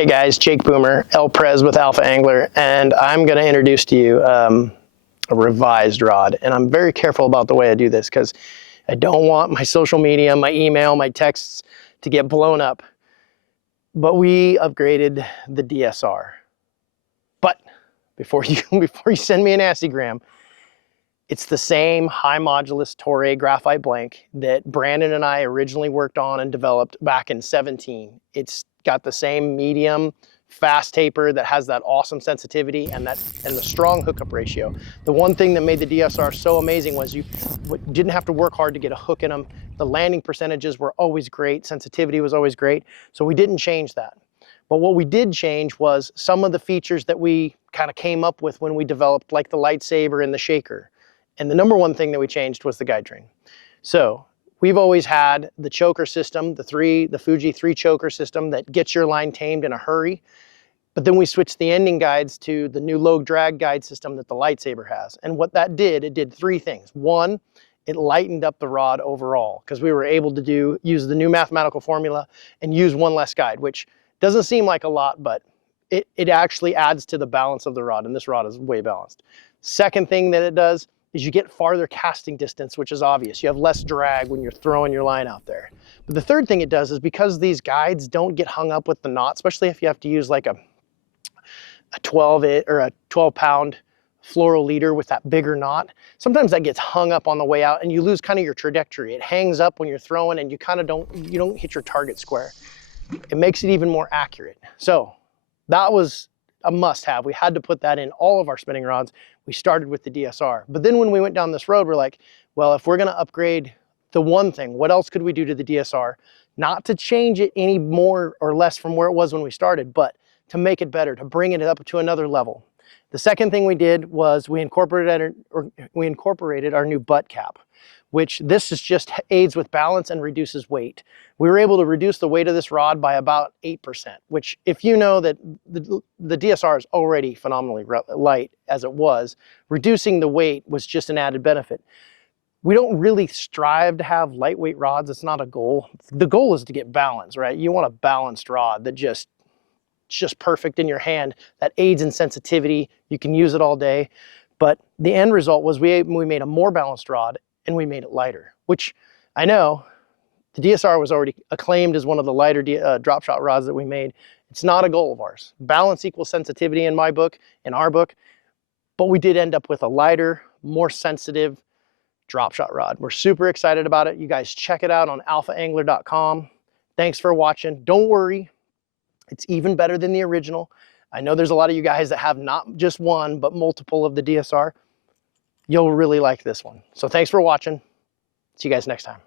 Hey guys, Jake Boomer, El Prez with Alpha Angler, and I'm going to introduce to you a revised rod. And I'm very careful about the way I do this because I don't want my social media, my email, my texts to get blown up. But we upgraded the DSR. But before you send me an Instagram, it's the same high modulus Toray graphite blank that Brandon and I originally worked on and developed back in 17. It's got the same medium fast taper that has that awesome sensitivity and the strong hookup ratio. The one thing that made the DSR so amazing was you didn't have to work hard to get a hook in them. The landing percentages were always great. Sensitivity was always great. So we didn't change that. But what we did change was some of the features that we kind of came up with when we developed, like the LiteSAAbre and the ShAAkr. And the number one thing that we changed was the guide train. So we've always had the choker system, the Fuji 3 choker system that gets your line tamed in a hurry. But then we switched the ending guides to the new low drag guide system that the LiteSAAbre has. And what that did, it did three things. One, it lightened up the rod overall because we were able to use the new mathematical formula and use one less guide, which doesn't seem like a lot, but it actually adds to the balance of the rod, and this rod is way balanced. Second thing that it does is you get farther casting distance, which is obvious. You have less drag when you're throwing your line out there. But the third thing it does is because these guides don't get hung up with the knot, especially if you have to use like a 12-pound floral leader with that bigger knot, sometimes that gets hung up on the way out and you lose kind of your trajectory. It hangs up when you're throwing and you kind of don't hit your target square. It makes it even more accurate. So that was a must-have. We had to put that in all of our spinning rods. We started with the DSR. But then when we went down this road, we're like, well, if we're going to upgrade the one thing, what else could we do to the DSR? Not to change it any more or less from where it was when we started, but to make it better, to bring it up to another level. The second thing we did was we incorporated our new butt cap, which this is just aids with balance and reduces weight. We were able to reduce the weight of this rod by about 8%, which if you know that the DSR is already phenomenally light as it was, reducing the weight was just an added benefit. We don't really strive to have lightweight rods. It's not a goal. The goal is to get balance, right? You want a balanced rod that it's just perfect in your hand, that aids in sensitivity. You can use it all day. But the end result was we made a more balanced rod and we made it lighter, which I know the DSR was already acclaimed as one of the lighter drop shot rods that we made. It's not a goal of ours. Balance equals sensitivity in my book, in our book, but we did end up with a lighter, more sensitive drop shot rod. We're super excited about it. You guys check it out on alphaangler.com. Thanks for watching. Don't worry, it's even better than the original. I know there's a lot of you guys that have not just one, but multiple of the DSR. You'll really like this one. So thanks for watching. See you guys next time.